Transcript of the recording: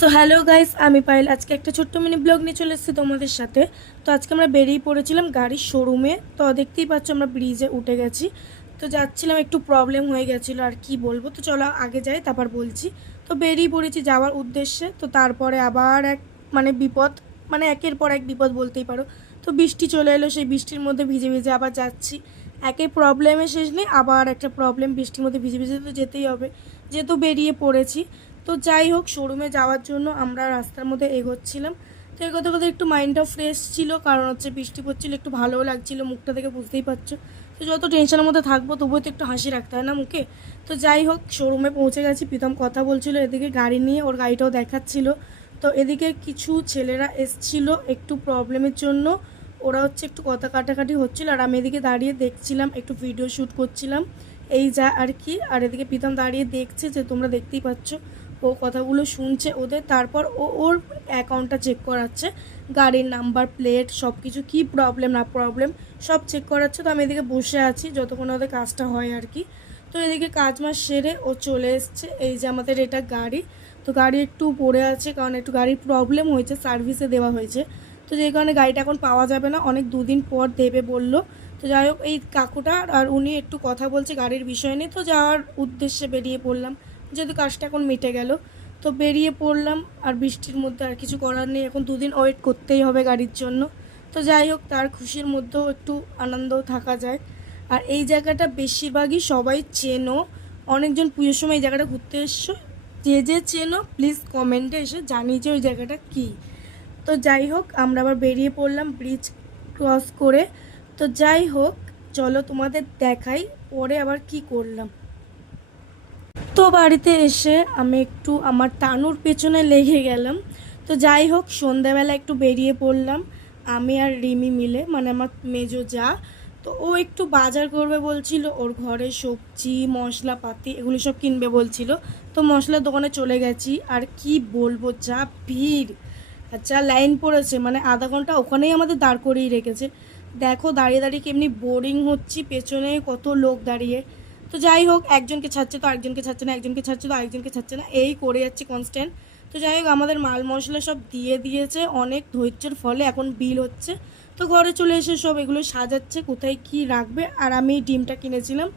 So hello guys, আমি পায়েল। আজকে একটা ছোট্ট মিনি ব্লগ নিয়ে চলে এসেছি তোমাদের সাথে। তো আজকে আমরা বেরিয়ে পড়েছিলাম গাড়ির শোরুমে। তো দেখতেই পাচ্ছ আমরা ব্রিজে উঠে গেছি। তো যাচ্ছিলাম, একটু প্রবলেম হয়ে গেছিলো, আর কি বলবো। তো চলো আগে যাই, তারপর বলছি। তো বেরিয়ে পড়েছি যাওয়ার উদ্দেশ্যে। তো তারপরে আবার এক বিপদ, একের পর এক বিপদ বলতেই পারো। তো বৃষ্টি চলে এলো, সেই বৃষ্টির মধ্যে ভিজে ভিজে আবার যাচ্ছি। একে প্রবলেমে শেষ নেই, আবার একটা প্রবলেম, বৃষ্টির মধ্যে ভিজে ভিজে তো যেতেই হবে, যেহেতু বেরিয়ে পড়েছি। তো যাই হোক, শোরুমে যাওয়ার জন্য আমরা রাস্তার মধ্যে এগোচ্ছিলাম। তো এগোতে এগোতে একটু মাইন্ডটাও ফ্রেশ ছিল, কারণ হচ্ছে বৃষ্টি পড়ছিল, একটু ভালোও লাগছিল, মুখটা থেকে বুঝতেই পারছো। তো যত টেনশনের মধ্যে থাকবো তবুও তো একটু হাসি রাখতে হয় না মুখে। তো যাই হোক, শোরুমে পৌঁছে গেছি। প্রীতম কথা বলছিল এদিকে গাড়ি নিয়ে, ওর গাড়িটাও দেখাচ্ছিল। তো এদিকে কিছু ছেলেরা এসছিল একটু প্রবলেমের জন্য, ওরা হচ্ছে একটু কথা কাটাকাটি হচ্ছিল, আর আমি এদিকে দাঁড়িয়ে দেখছিলাম, একটু ভিডিও শ্যুট করছিলাম। এই যা আর কি। আর এদিকে প্রীতম দাঁড়িয়ে দেখছে, যে তোমরা দেখতেই পাচ্ছ, ও কথাগুলো শুনছে ওদের। তারপর ওর অ্যাকাউন্টটা চেক করাচ্ছে, গাড়ির নাম্বার প্লেট সব কিছু, কী প্রবলেম না প্রবলেম সব চেক করাচ্ছে। তো আমি এদিকে বসে আছি যতক্ষণ ওদের কাজটা হয় আর কি। তো এদিকে কাজ মাস সেরে ও চলে এসছে। এই যে আমাদের এটা গাড়ি। তো গাড়ি একটু পড়ে আছে, কারণ একটু গাড়ির প্রবলেম হয়েছে, সার্ভিসে দেওয়া হয়েছে। তো যেই কারণে গাড়িটা এখন পাওয়া যাবে না, অনেক দুদিন পর দেবে বললো। তো যাই হোক, এই কাকুটা আর উনি একটু কথা বলছে গাড়ির বিষয় নিয়ে। তো যাওয়ার উদ্দেশ্যে বেরিয়ে পড়লাম, যেহেতু কাজটা এখন মিটে গেল। তো বেরিয়ে পড়লাম, আর বৃষ্টির মধ্যে আর কিছু করার নেই, এখন দুদিন ওয়েট করতেই হবে গাড়ির জন্য। তো যাই হোক, তার খুশির মধ্যেও একটু আনন্দও থাকা যায়। আর এই জায়গাটা বেশিরভাগই সবাই চেনো, অনেকজন পুজোর সময় এই জায়গাটা ঘুরতে এসছো। যে যে চেনো প্লিজ কমেন্টে এসে জানিয়ে যে ওই জায়গাটা কী। তো যাই হোক, আমরা আবার বেরিয়ে পড়লাম ব্রিজ ক্রস করে। তো যাই হোক, চলো তোমাদের দেখাই পরে আবার কি করলাম। তো বাড়িতে এসে আমি একটু আমার তানুর পেছনে লেগে গেলাম। তো যাই হোক, সন্ধ্যাবেলা একটু বেরিয়ে পড়লাম আমি আর রিমি মিলে, আমার মেজো যা। তো ও একটু বাজার করবে বলছিল, ওর ঘরে সবজি মশলাপাতি এগুলো সব কিনবে বলছিল। তো মশলার দোকানে চলে গেছি, আর কি বলবো, যা ভিড় আর যা লাইন পড়েছে, আধা ঘন্টা ওখানেই আমাদের দাঁড় করিয়ে রেখেছে। দেখো দাঁড়িয়ে দাঁড়িয়ে কেমনি বোরিং হচ্ছি, পেছনে কত লোক দাঁড়িয়ে। তো যাই হোক, একজনকে ছাড়ছে তো আরেকজনকে ছাড়ছে না, একজনকে ছাড়ছে তো আরেকজনকে ছাড়ছে না, এই করে যাচ্ছি কনস্ট্যান্ট। তো যাই হোক, আমাদের মাল মশলা সব দিয়ে দিয়েছে, অনেক ধৈর্যের ফলে এখন বিল হচ্ছে। তো ঘরে চলে এসে সব এগুলো সাজাচ্ছে, কোথায় কি রাখবে। আর আমি ডিমটা কিনেছিলাম,